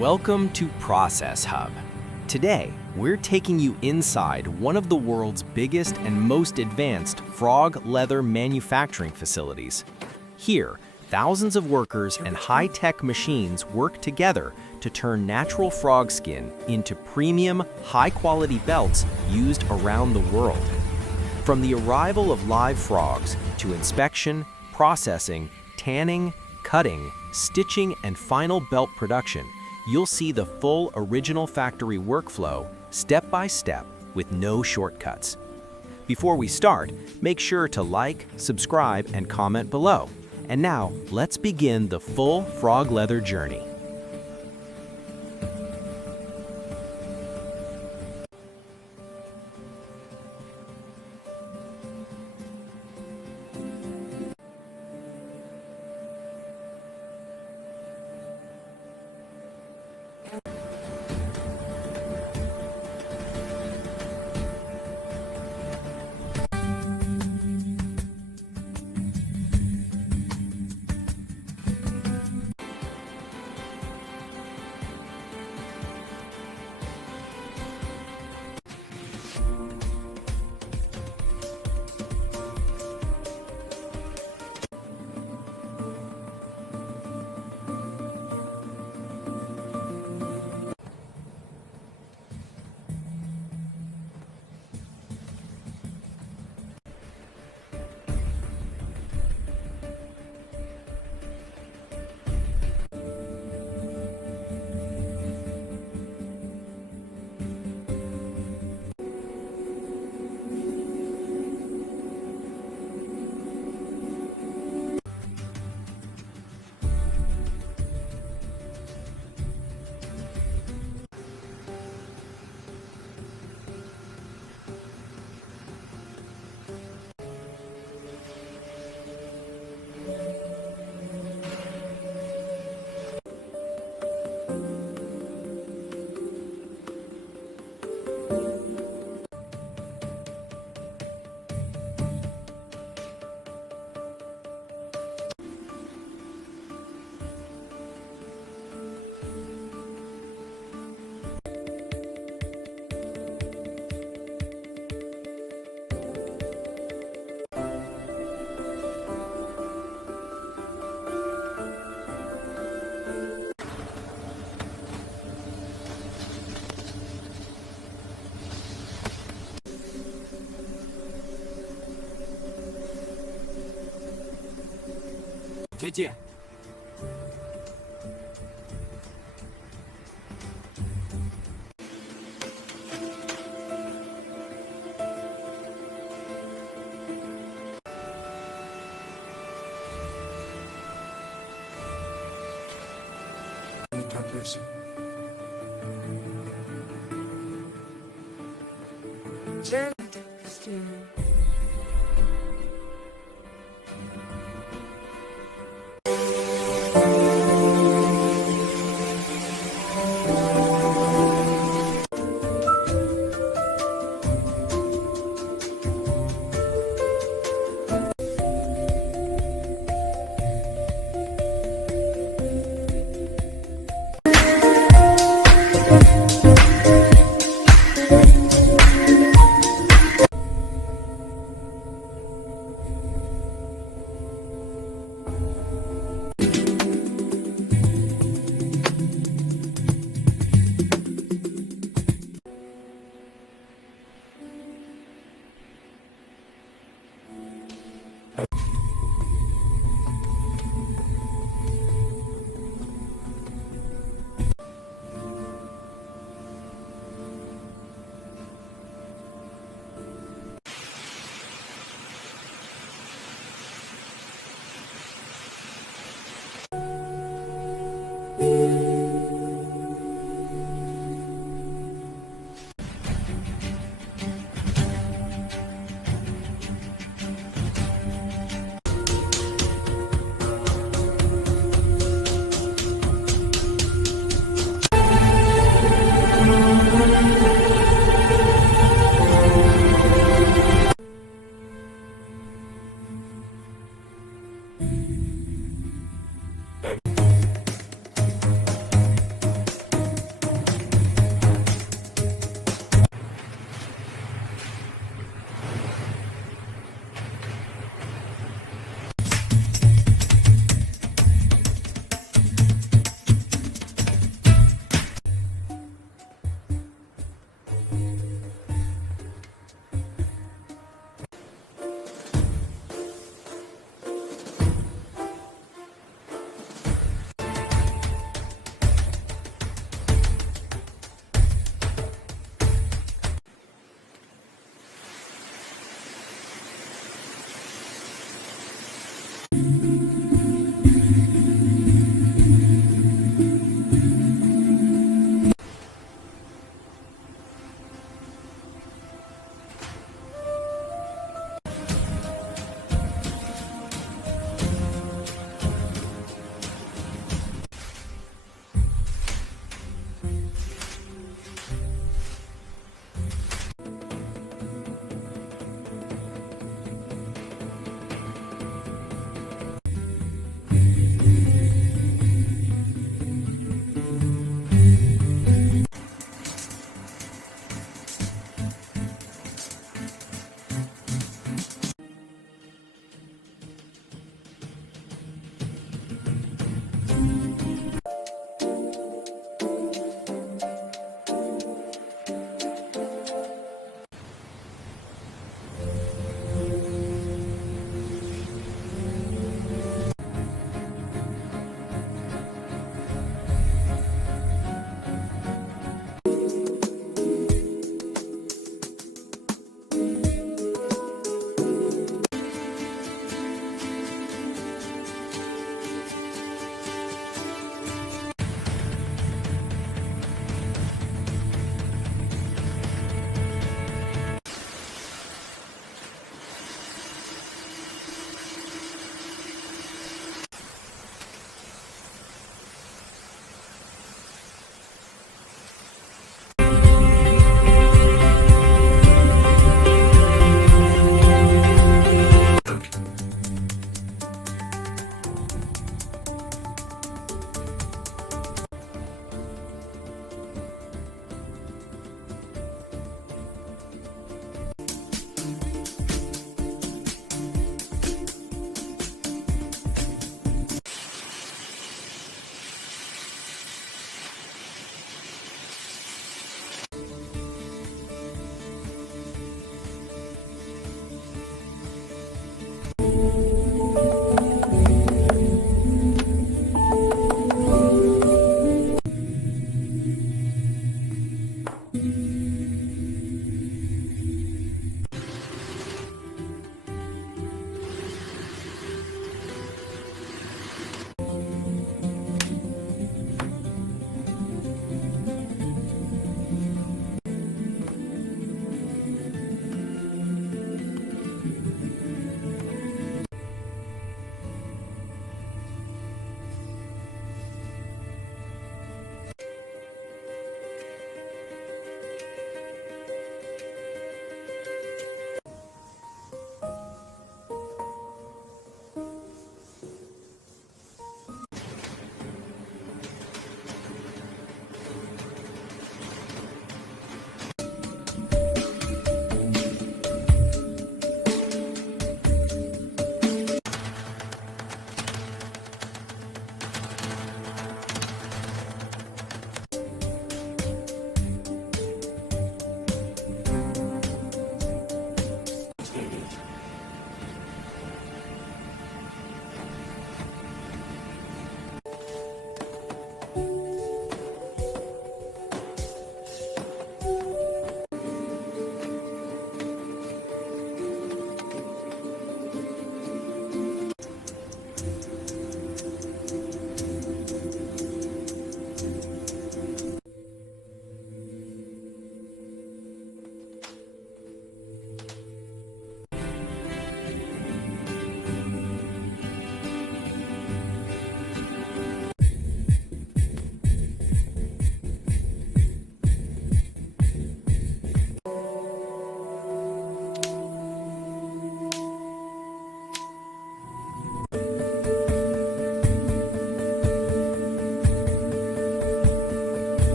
Welcome to Process Hub. Today, we're taking you inside one of the world's biggest and most advanced frog leather manufacturing facilities. Here, thousands of workers and high-tech machines work together to turn natural frog skin into premium, high-quality belts used around the world. From the arrival of live frogs to inspection, processing, tanning, cutting, stitching, and final belt production, you'll see the full original factory workflow, step by step, with no shortcuts. Before we start, make sure to like, subscribe, and comment below. And now, let's begin the full frog leather journey. Иди. Не торопись.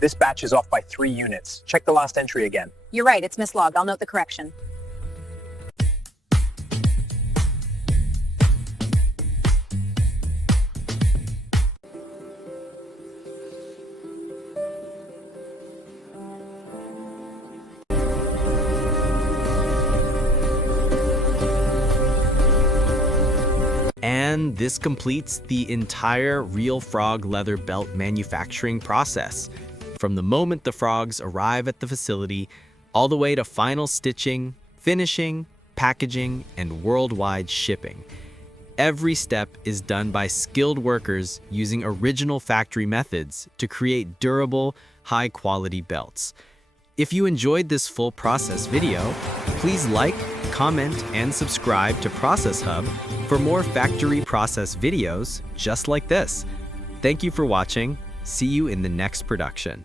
This batch is off by 3 units. Check the last entry again. You're right, it's mislogged. I'll note the correction. And this completes the entire real frog leather belt manufacturing process, from the moment the frogs arrive at the facility, all the way to final stitching, finishing, packaging, and worldwide shipping. Every step is done by skilled workers using original factory methods to create durable, high-quality belts. If you enjoyed this full process video, please like, comment, and subscribe to Process Hub for more factory process videos just like this. Thank you for watching. See you in the next production.